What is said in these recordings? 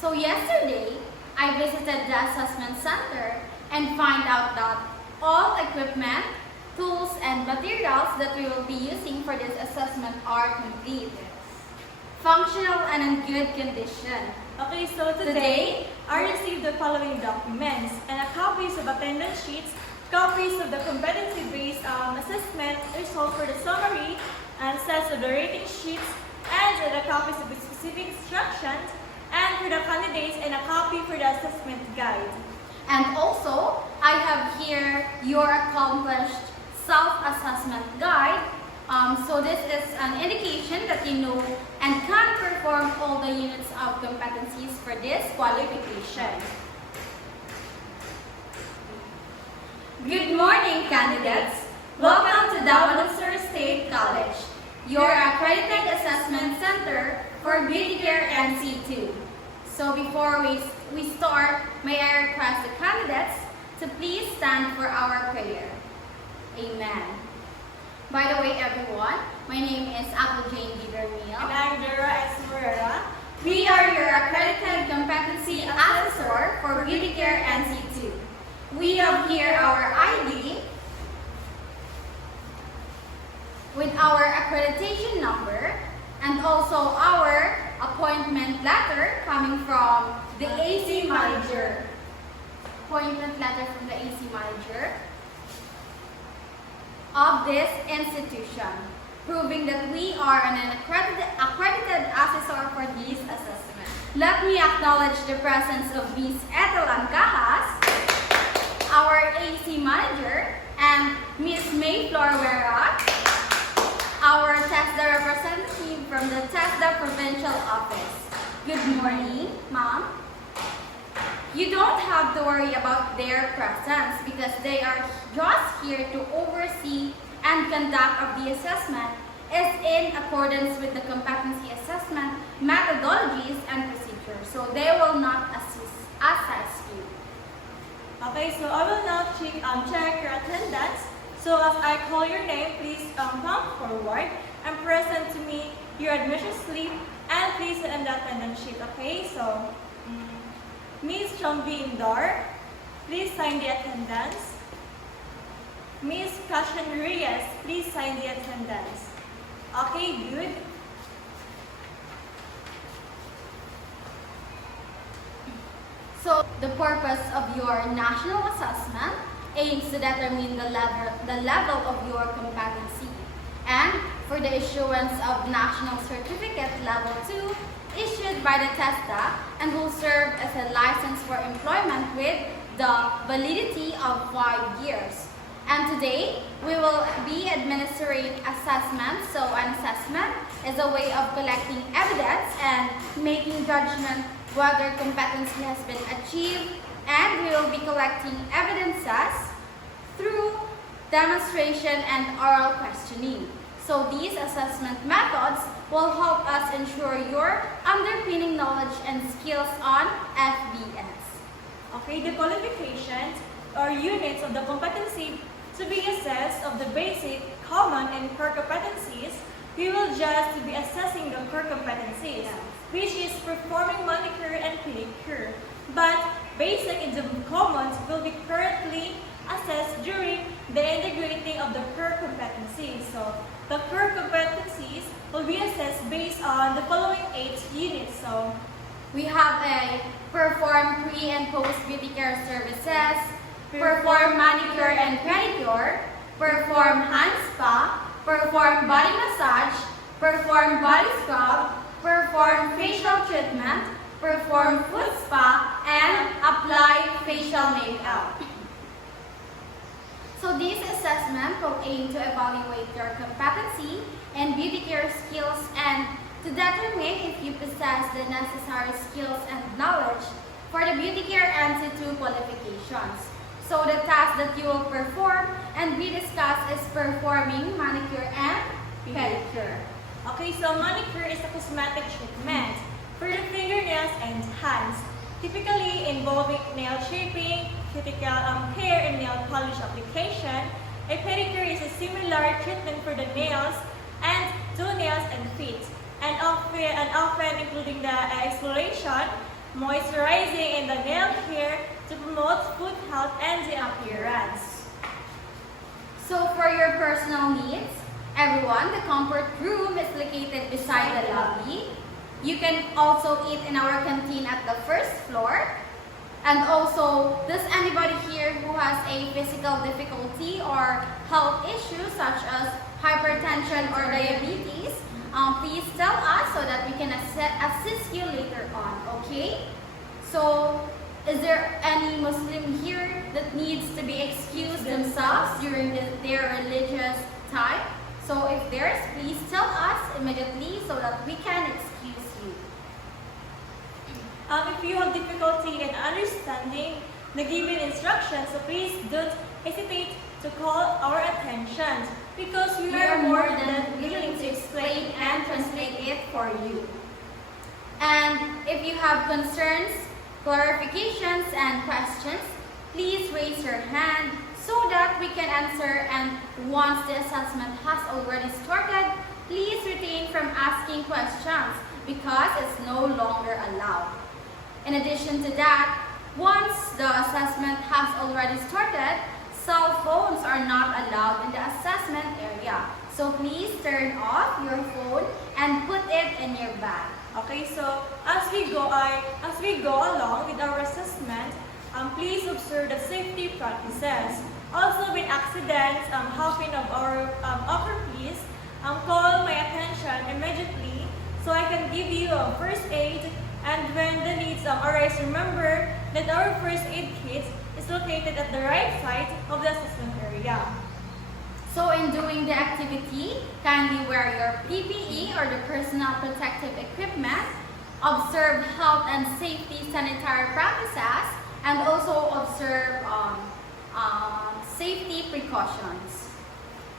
So yesterday, I visited the assessment center and find out that all equipment, tools, and materials that we will be using for this assessment are complete, functional, and in good condition. Okay, so today, I received the following documents and copies of attendance sheets, copies of the competency-based assessment result for the summary, and sets of the rating sheets, and the copies of the specific instructions, and for the candidates, and a copy for the assessment guide. And also, I have here your accomplished self-assessment guide. So this is an indication that you know and can perform all the units of competencies for this qualification. Good morning, candidates. Welcome to Davao Sur State College, your accredited assessment center for Beauty Care NC2. So before we start, may I request the candidates to please stand for our prayer. Amen. By the way, everyone, my name is Apple Jane Guillermo. And I'm Dara S. Morera. We are your accredited competency assessor for Beauty Care NC2. We have here our ID with our accreditation number and also our appointment letter coming from the AC manager. Appointment letter from the AC manager of this institution, proving that we are an accredited assessor for this assessment. Let me acknowledge the presence of Ms. Ethel Ancahas, our AC manager, and Ms. Mayflor Vera, our TESDA representative from the TESDA Provincial Office. Good morning, Ma'am. You don't have to worry about their presence because they are just here to oversee and conduct of the assessment is in accordance with the competency assessment methodologies and procedures. So they will not assess you. Okay, so I will now check your attendance. So as I call your name, please come forward and present to me your admission slip and please send the attendance sheet. Okay, so Ms. Chongvi Indor, please sign the attendance. Ms. Kashan Reyes, please sign the attendance. Okay, good. So the purpose of your national assessment aims to determine the level of your competency, and for the issuance of National Certificate Level 2 issued by the TESDA and will serve as a license for employment with the validity of 5 years. And today, we will be administering assessments. So an assessment is a way of collecting evidence and making judgment whether competency has been achieved, and we will be collecting evidences through demonstration and oral questioning. So these assessment methods will help us ensure your underpinning knowledge and skills on FBS. Okay, the qualifications or units of the competency to be assessed of the basic, common, and core competencies. We will just be assessing the core competencies, which is performing manicure and pedicure. But basic and the commons will be currently assessed during the integrating of the core competencies. So the core competencies will be assessed based on the following 8 units. So we have a perform pre and post beauty care services, perform manicure and pedicure, perform hand spa, perform body massage, perform body scrub, perform facial treatment, perform foot spa, and apply facial makeup. So this assessment will aim to evaluate your competency and beauty care skills and to determine if you possess the necessary skills and knowledge for the beauty care NC2 qualifications. So the task that you will perform and be discussed is performing manicure and pedicure. okay, so manicure is a cosmetic treatment for the fingernails and hands, typically involving nail shaping, cuticle care, and nail polish application. A pedicure is a similar treatment for the nails and toenails and feet, and often including the exploration moisturizing, and the nail care to promote foot health and the appearance. So for your personal needs, everyone, the comfort room is located beside the lobby. You can also eat in our canteen at the first floor. And also, does anybody here who has a physical difficulty or health issues such as hypertension or diabetes, please tell us so that we can assist you later on, okay? So, is there any Muslim here that needs to be excused themselves during their religious time? So if there is, please tell us immediately so that we can excuse you. If you have difficulty in understanding the given instructions, so please don't hesitate to call our attention because we are more than willing to explain and translate it for you. And if you have concerns, clarifications, and questions, please raise your hand so that we can answer, and once the assessment has already started, please refrain from asking questions because it's no longer allowed. In addition to that, once the assessment has already started, cell phones are not allowed in the assessment area. So please turn off your phone and put it in your bag. Okay, so as we go along with our assessment, please observe the safety practices. Also, when accidents happen of our offer, please call my attention immediately so I can give you a first aid. And when the needs arise, remember that our first aid kit is located at the right side of the assessment area. So in doing the activity, kindly wear your PPE or the personal protective equipment, observe health and safety sanitary practices, and also observe safety precautions.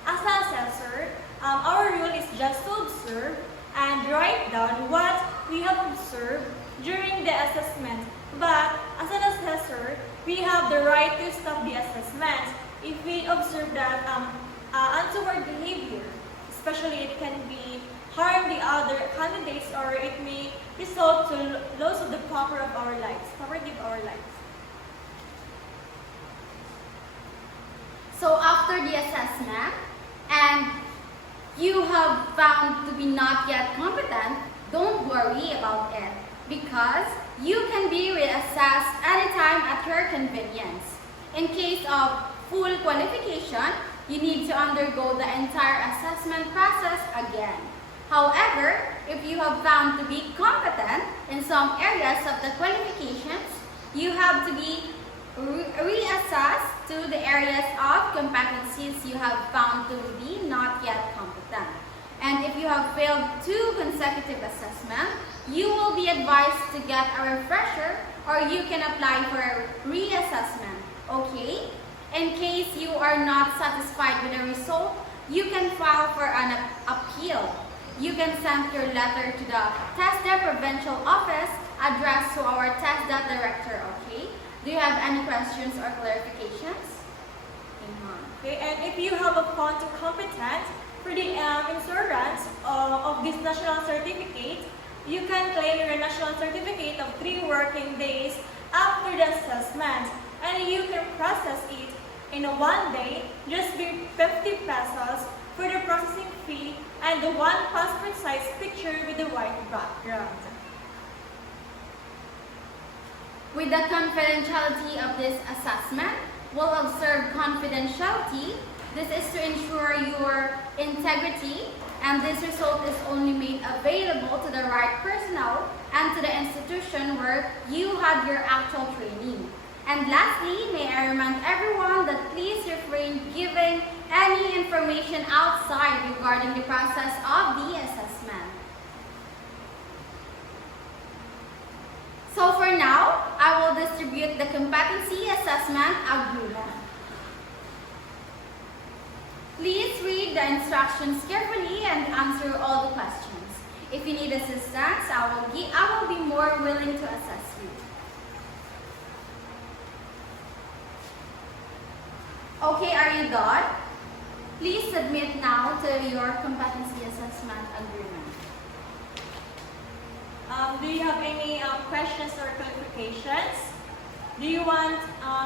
As an assessor, our role is just to observe and write down what we have observed during the assessment. But as an assessor, we have the right to stop the assessment if we observe that untoward behavior, especially it can be harm the other candidates or it may result to loss of the property of our lives. So after the assessment, and you have found to be not yet competent, don't worry about it because you can be reassessed anytime at your convenience. In case of full qualification, you need to undergo the entire assessment process again. However, if you have found to be competent in some areas of the qualifications, you have to be reassessed to the areas of competencies you have found to be not yet competent. And if you have failed 2 consecutive assessments, you will be advised to get a refresher or you can apply for a reassessment, okay? In case you are not satisfied with the result, you can file for an appeal. You can send your letter to the TESDA Provincial Office addressed to our TESDA Director, okay? Do you have any questions or clarifications? Okay, and if you have a found competent for the insurance of this national certificate, you can claim your national certificate of 3 working days after the assessment, and you can process it in 1 day. Just be 50 pesos for the processing fee and the 1 passport size picture with the white background. With the confidentiality of this assessment, we'll observe confidentiality. This is to ensure your integrity, and this result is only made available to the right personnel and to the institution where you had your actual training. And lastly, may I remind everyone that please refrain giving any information outside regarding the process of the assessment. So for now, I will distribute the competency assessment agreement. Please read the instructions carefully and answer all the questions. If you need assistance, I will be more willing to assist you. Okay, are you done? Please submit now to your competency assessment agreement. Do you have any questions or clarifications? Do you want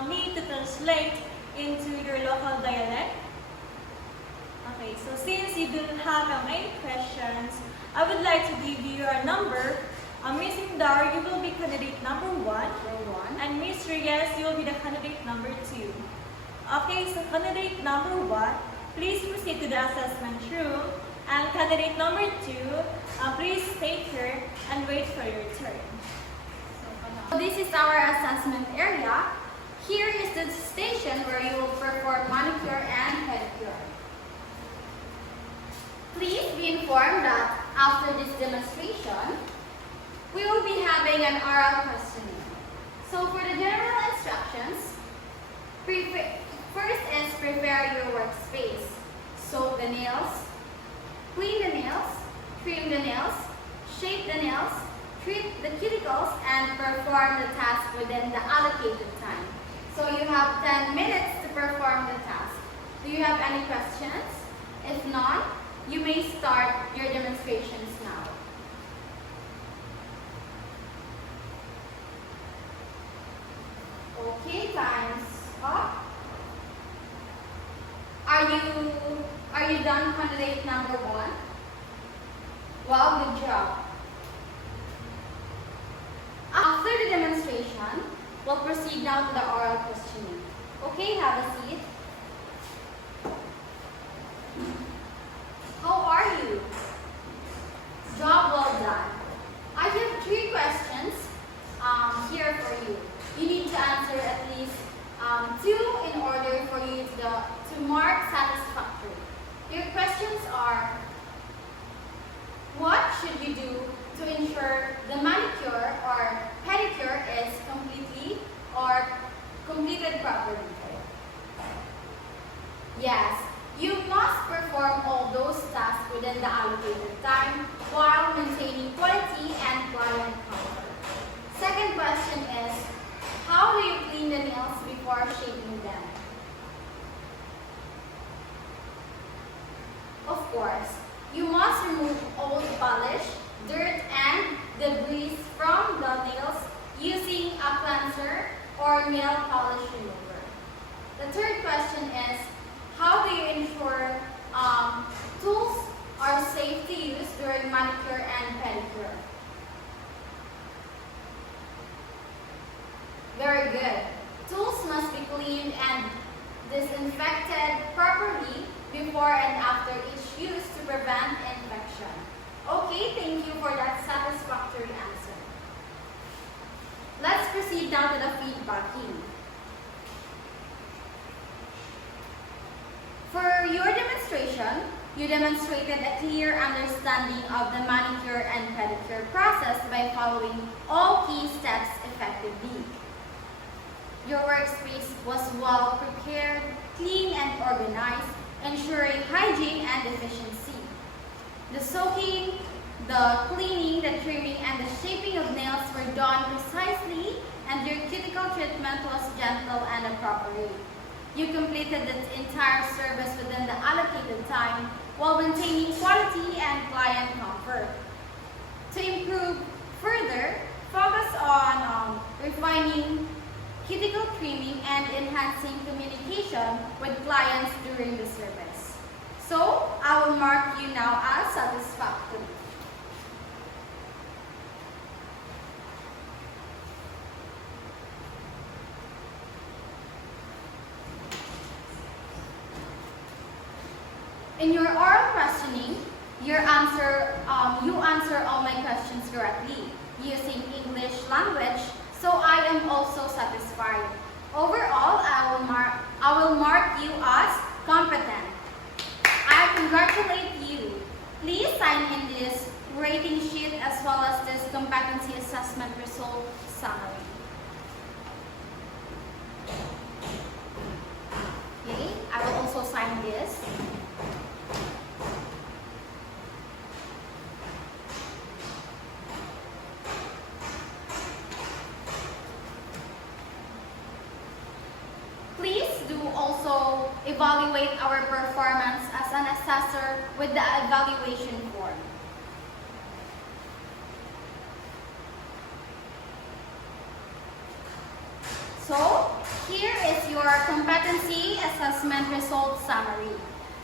me to translate into your local dialect? Okay, so since you don't have any questions, I would like to give you your number. Miss Indar, you will be candidate number 1. And Miss Reyes, you will be the candidate number 2. Okay, so candidate number 1, please proceed to the assessment room. And candidate number 2, please stay here and wait for your turn. So this is our assessment area. Here is the station where you will perform manicure and pedicure. Please be informed that after this demonstration, we will be having an oral questioning. So for the general instructions, first is prepare your workspace. Soak the nails, clean the nails, trim the nails, shape the nails, treat the cuticles, and perform the task within the allocated time. So you have 10 minutes to perform the task. Do you have any questions? If not, you may start your demonstrations now. Okay, time's up. Are you done, candidate number 1? Well, good job. After the demonstration, we'll proceed now to the oral questioning. Okay, have a seat. How are you? Job well done. I have 3 questions here for you. You need to answer at least 2 in order for you to mark satisfactory. Your questions are, what should you do to ensure the manicure or pedicure is completed properly? Yes, you must perform all those tasks within the allocated time while maintaining quality and client comfort. Second question is, how do you clean the nails before shaping them? Of course, you must remove old polish, dirt, and debris from the nails using a cleanser or nail polish remover. The third question is, how do you ensure tools are safe to use during manicure and pedicure? Very good. Tools must be cleaned and disinfected properly before and after each use to prevent infection. Okay, thank you for that satisfactory answer. Let's proceed now to the feedbacking. For your demonstration, you demonstrated a clear understanding of the manicure and pedicure process by following all key steps effectively. Your workspace was well prepared, clean and organized, ensuring hygiene and efficiency. The soaking, the cleaning, the trimming, and the shaping of nails were done precisely, and your cuticle treatment was gentle and appropriate. You completed the entire service within the allocated time while maintaining quality and client comfort. To improve further, focus on refining cuticle trimming and enhancing communication with clients during the service. So, I will mark you now as satisfactory. In your oral questioning, you answer all my questions correctly using English language, so I am also satisfied. Overall, I will mark you as competent. I congratulate you. Please sign in this rating sheet as well as this competency assessment result summary. Okay, I will also sign this. Please do also evaluate our performance as an assessor with the evaluation form. is your competency assessment results summary.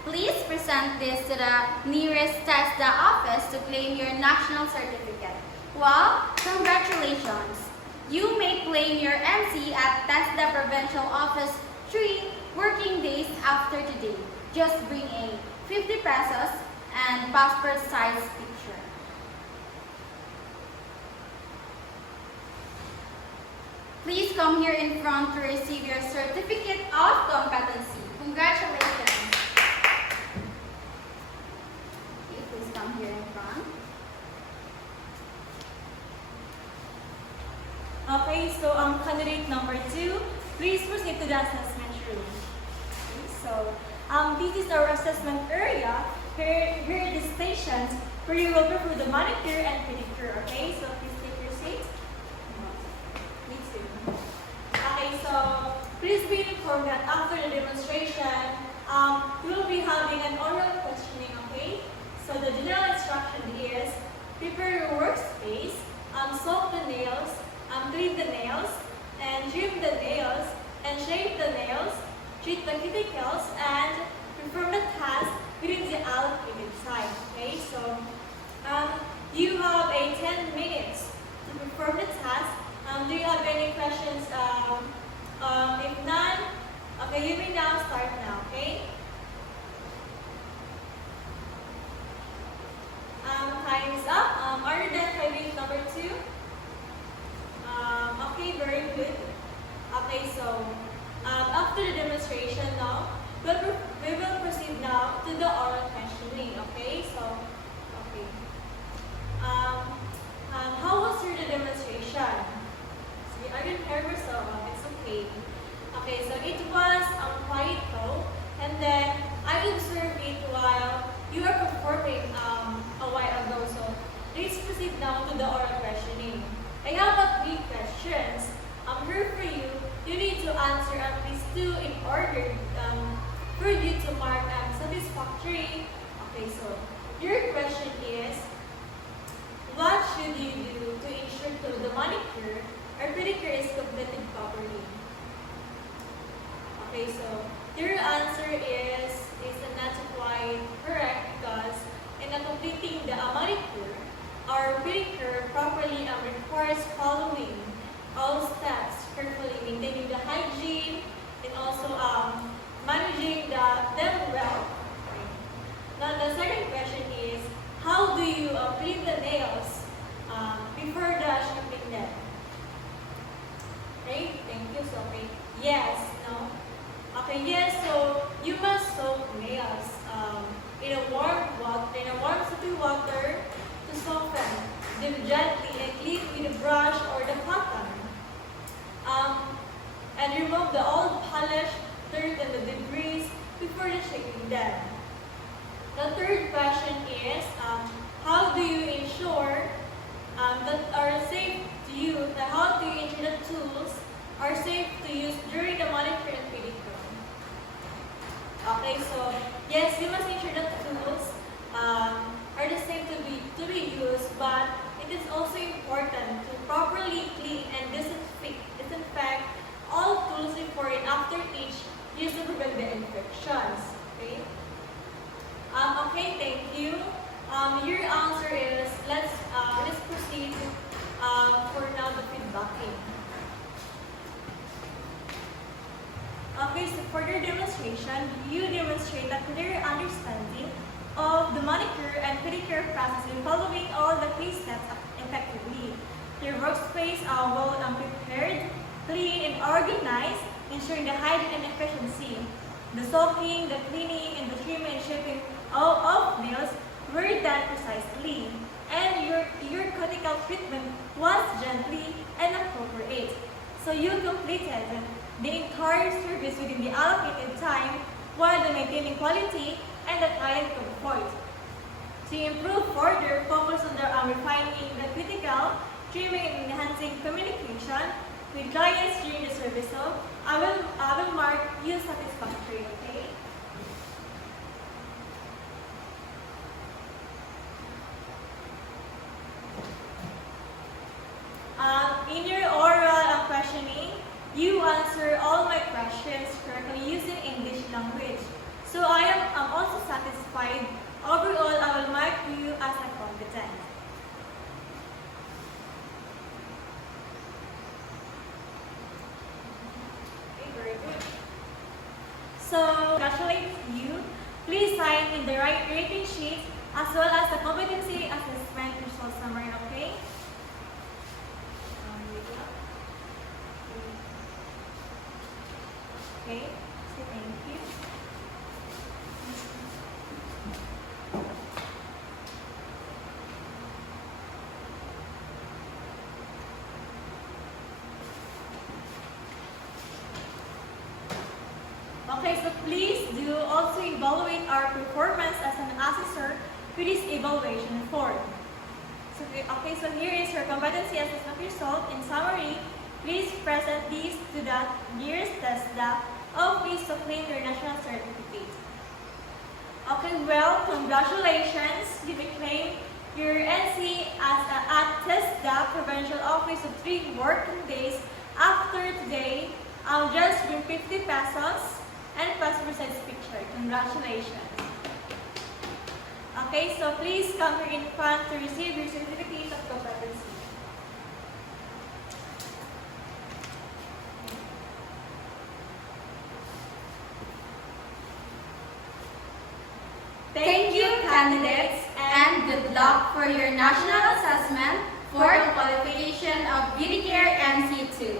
Please present this to the nearest TESDA office to claim your national certificate. Well, congratulations! You may claim your NC at TESDA Provincial Office 3 working days after today. Just bring a 50 pesos and passport size picture. Please come here in front to receive your certificate of competency. Congratulations! Okay, please come here in front. Okay, so candidate number 2, please proceed to the assessment room. Okay, so this is our assessment area. Here are the stations where you will perform the manicure and pedicure. Okay, so please take your seat. Me too. Okay, so please be informed that after the demonstration, we will be having an oral questioning. Okay, so the general instruction is prepare your workspace, soak the nails, clean the nails, and trim the nails, and shape the nails, treat the cuticles, and perform the task within the allocated time. Okay, so you have a 10 minutes to perform the task. Do you have any questions? If none, okay, you may now start now. Okay. Time is up. Are you done with number 2? Okay, very good. Okay, so after the demonstration now, we will proceed now to the oral questioning. Okay, so okay. How was your demonstration? See, I didn't hear myself. It's okay. Okay, so it was quiet though, and then I observed it while you were performing a while ago. So let's proceed now to the oral questioning. I have 3 questions. Here for you. You need to answer at least 2 in order for you to mark satisfactory. Okay, so your question is, what should you do to ensure that the manicure or pedicure is completed properly? Okay, so your answer is not quite correct because in completing the manicure or pedicure properly requires following all steps carefully, maintaining the hygiene and also managing them well. Okay. Now the second question is, how do you clean the nails before the shaping them? Okay, thank you. So okay, yes, no. Okay, yes. So you must soak nails in a warm soapy water to soften them gently and clean with a brush or the cotton. And remove the old polish, dirt, and the debris before the shaping them. The third question is, how do you ensure that are safe to use? How do you ensure that tools are safe to use during the manicure and pedicure? Okay, so yes, you must ensure that tools are the same to be used, but it is also important to properly clean and disinfect all tools before and after each use to prevent the infections. Okay. Okay, thank you. Your answer is let's proceed for now the feedbacking. Okay, so for your demonstration, you demonstrate a clear understanding of the manicure and pedicure process in following all the 3 steps effectively. Your workspace are well prepared, clean and organized, ensuring the hygiene and efficiency. The soaking, the cleaning, and the trimming and shaping of nails were done precisely, and your cuticle treatment was gently and appropriate. So you completed the entire service within the allocated time while maintaining quality and the client comfort. To improve further, focus on the refining the cuticle, trimming and enhancing communication with clients during the service. So I will mark you satisfactory. Okay. In your oral questioning, you answer all my questions. So I am also satisfied. Overall, I will mark you as a competent. Okay, very good. So, congratulate you. Please sign in the right rating sheet as well as the competency assessment result summary, okay? Okay, so thank you. Okay, so please do also evaluate our performance as an assessor with this evaluation form. So, okay, so here is your competency assessment result. In summary, please present these to the nearest TESDA office to claim your national certificate. Okay, well, congratulations. You claim your NC at TESDA provincial office of 3 working days after today. I'll just bring 50 pesos and passport size picture. Congratulations. Okay, so please come here in front to receive your certificate of competency. Thank you, candidates, and good luck for your national assessment for the qualification of Beauty Care NC2.